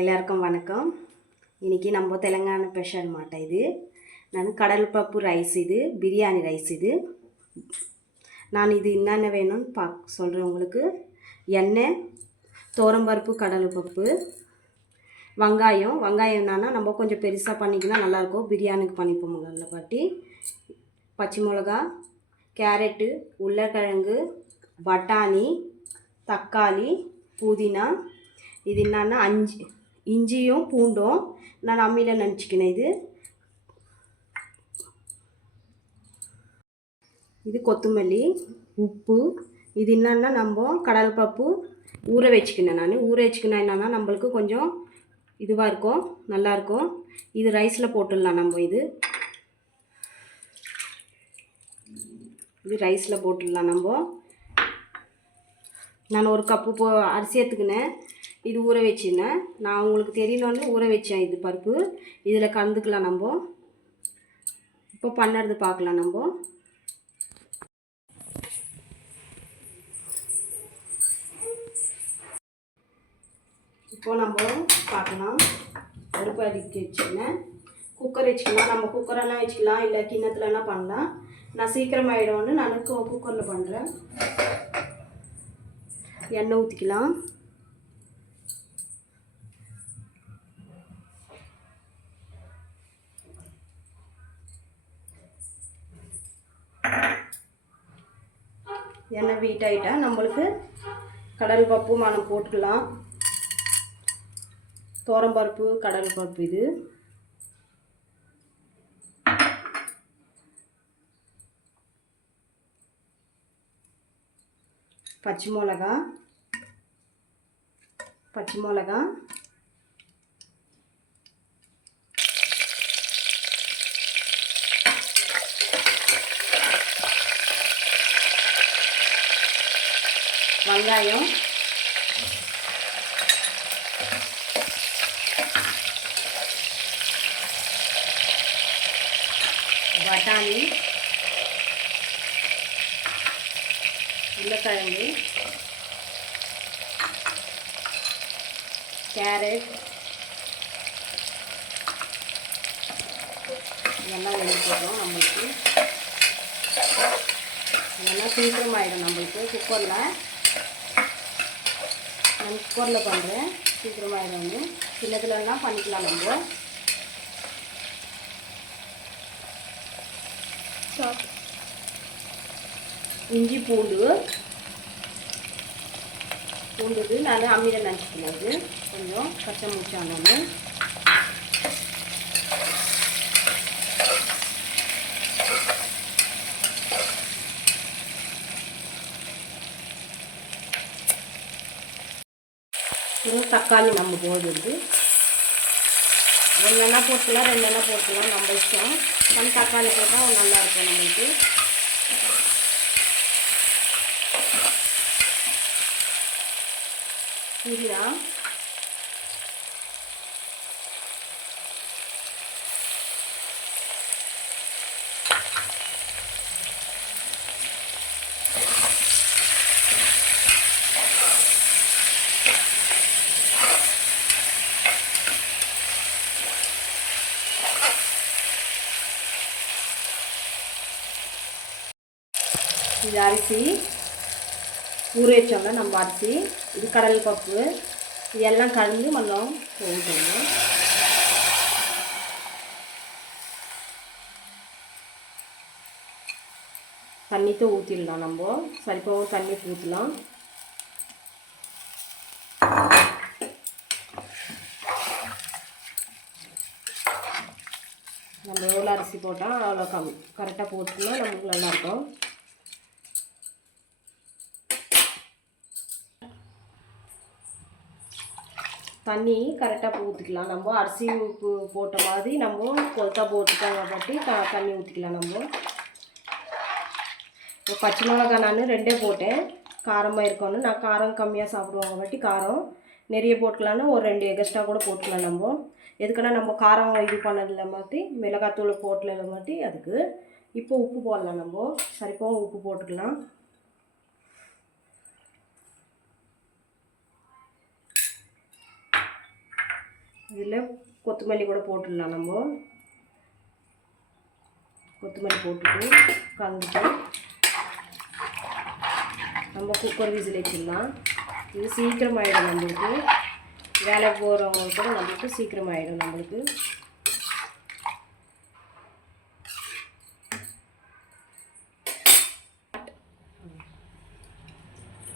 எல்லாருக்கும் வணக்கம். இன்றைக்கி நம்ம தெலுங்கானா ஸ்பெஷல் மாட்டை இது. நான் கடல் பருப்பு ரைஸ், இது பிரியாணி ரைஸ். இது நான் இது என்னென்ன வேணும்னு சொல்கிறேன் உங்களுக்கு. எண்ணெய், தோரம்பருப்பு, கடல் பருப்பு, வெங்காயம் என்னன்னா நம்ம கொஞ்சம் பெருசாக பண்ணிக்கலாம், நல்லாயிருக்கும். பிரியாணிக்கு பண்ணிப்போம் முதல்ல பாட்டி. பச்சை மிளகா, கேரட்டு, உருளைக்கிழங்கு, பட்டாணி, தக்காளி, புதினா. இது என்னன்னா இஞ்சியும் பூண்டும் நான் அம்மியில் நினச்சிக்கினேன். இது கொத்தமல்லி, உப்பு. இது என்னன்னா நம்ம கடல் பருப்பு ஊற வச்சுக்கினேன். நான் ஊற வச்சுக்கினேன் என்னன்னா நம்மளுக்கு கொஞ்சம் இதுவாக இருக்கும், நல்லாயிருக்கும். இது ரைஸில் போட்டுடலாம் நம்ம. இது ரைஸில் போட்டுடலாம் நம்ம. நான் ஒரு கப்பு அரிசி எடுத்துக்கினேன். இது ஊற வச்சுனேன். நான் உங்களுக்கு தெரியணுன்னு ஊற வச்சேன். இது பருப்பு இதில் கலந்துக்கலாம் நம்ம. இப்போ பண்ணுறது பார்க்கலாம் நம்ம. இப்போ நம்ம பார்க்கலாம். பருப்பு அடிக்க வச்சுக்கினேன். குக்கர் வச்சுக்கலாம். நம்ம குக்கரெல்லாம் வச்சுக்கலாம், இல்லை கிண்ணத்துலலாம் பண்ணலாம். நான் சீக்கிரமாகிடும்னு நான் குக்கரில் பண்ணுறேன். எண்ணெய் ஊற்றிக்கலாம். எண்ணெய் வீட் ஆகிட்டா நம்மளுக்கு கடல் பருப்பு மனம் போட்டுக்கலாம். தோரம்பருப்பு, கடல் பருப்பு. இது பச்சை மிளகா, வெங்காயம், பட்டாணி, உருளைக்கிழங்கு, கேரட் இதெல்லாம் போடுறோம். நம்மளுக்கு இதெல்லாம் சீக்கிரமாகிடும் நம்மளுக்கு. நான் குக்கரில் பண்ணுறேன், சீக்கிரமாகிடும்னு. சின்னதுலலாம் பண்ணிக்கலாம் நம்ம. இஞ்சி பூண்டு நான் அம்மியில் நினச்சிக்கிறது. கொஞ்சம் பச்சை மூச்சானு தக்காளி நம்ம போடுறது. ரெண்டெண்ணா போட்டுக்கலாம், நம்ம இஷ்டம். தக்காளி போட்டால் நல்லாயிருக்கும் நம்மளுக்கு. புதினா, இது அரிசி ஊற வச்சோம்னா நம்ம அரிசி. இது கடல் பருப்பு. இதெல்லாம் கலந்து மல்லம் போட்டுடணும். தண்ணித்தை ஊற்றிடலாம் நம்ம. சரிப்பாகவும் தண்ணி ஊற்றலாம். நம்ம எவ்வளோ அரிசி போட்டால் அவ்வளோ கரெக்டாக போட்டுனா நமக்கு நல்லாயிருக்கும். தண்ணி கரெக்டாக ஊற்றிக்கலாம் நம்ம. அரிசி உப்பு போட்ட மாதிரி நம்ம கொத்தா போட்டுக்காங்க பட்டி தண்ணி ஊற்றிக்கலாம் நம்ம. இப்போ பச்சை மிளகா நான் 2 போட்டேன். காரமாக இருக்கணும். நான் காரம் கம்மியாக சாப்பிடுவாங்க பட்டி காரம் நிறைய போட்டுக்கலான்னு ஒரு 2 எக்ஸ்ட்ரா கூட போட்டுக்கலாம் நம்ம. எதுக்குன்னா நம்ம காரம் இது பண்ணதில்லை மாட்டி மிளகாத்தூள் போட்டல மாட்டி அதுக்கு. இப்போ உப்பு போடலாம் நம்ம. சரிப்பாகவும் உப்பு போட்டுக்கலாம். இதில் கொத்தமல்லி கூட போட்டுடலாம். நம்ம கொத்தமல்லி போட்டுட்டு கலந்துட்டு நம்ம குக்கர் விசில் வச்சிடலாம். இது சீக்கிரமாகிடும் நம்மளுக்கு. வேலைக்கு போகிறவங்களுக்கு கூட நம்மளுக்கு சீக்கிரமாகிடும். நம்மளுக்கு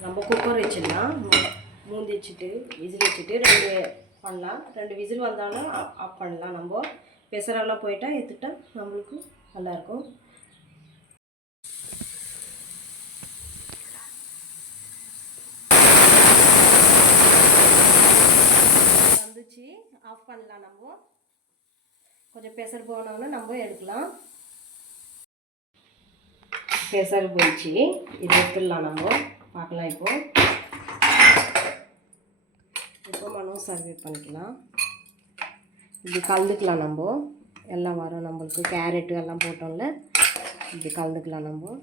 நம்ம குக்கர் வச்சிடலாம். மூந்தி வச்சுட்டு விசில் வச்சுட்டு 2 பண்ணலாம். 2 விசில் வந்தாலும் ஆஃப் பண்ணலாம். நம்ம பெசரெல்லாம் போயிட்டால் எடுத்துட்டா நம்மளுக்கு நல்லாயிருக்கும். வந்துச்சு, ஆஃப் பண்ணலாம். நம்ம கொஞ்சம் பெசர் போனோன்னா நம்ம எடுக்கலாம். பெசர் போயிடுச்சு, இது எடுத்துடலாம். நம்ம பார்க்கலாம். இப்போ மனம் சர்வே பண்ணிக்கலாம். இப்படி கலந்துக்கலாம். நம்ம எல்லாம் வரும். நம்மளுக்கு கேரட்டு எல்லாம் போட்டோம்ல, இப்படி கலந்துக்கலாம். நம்ம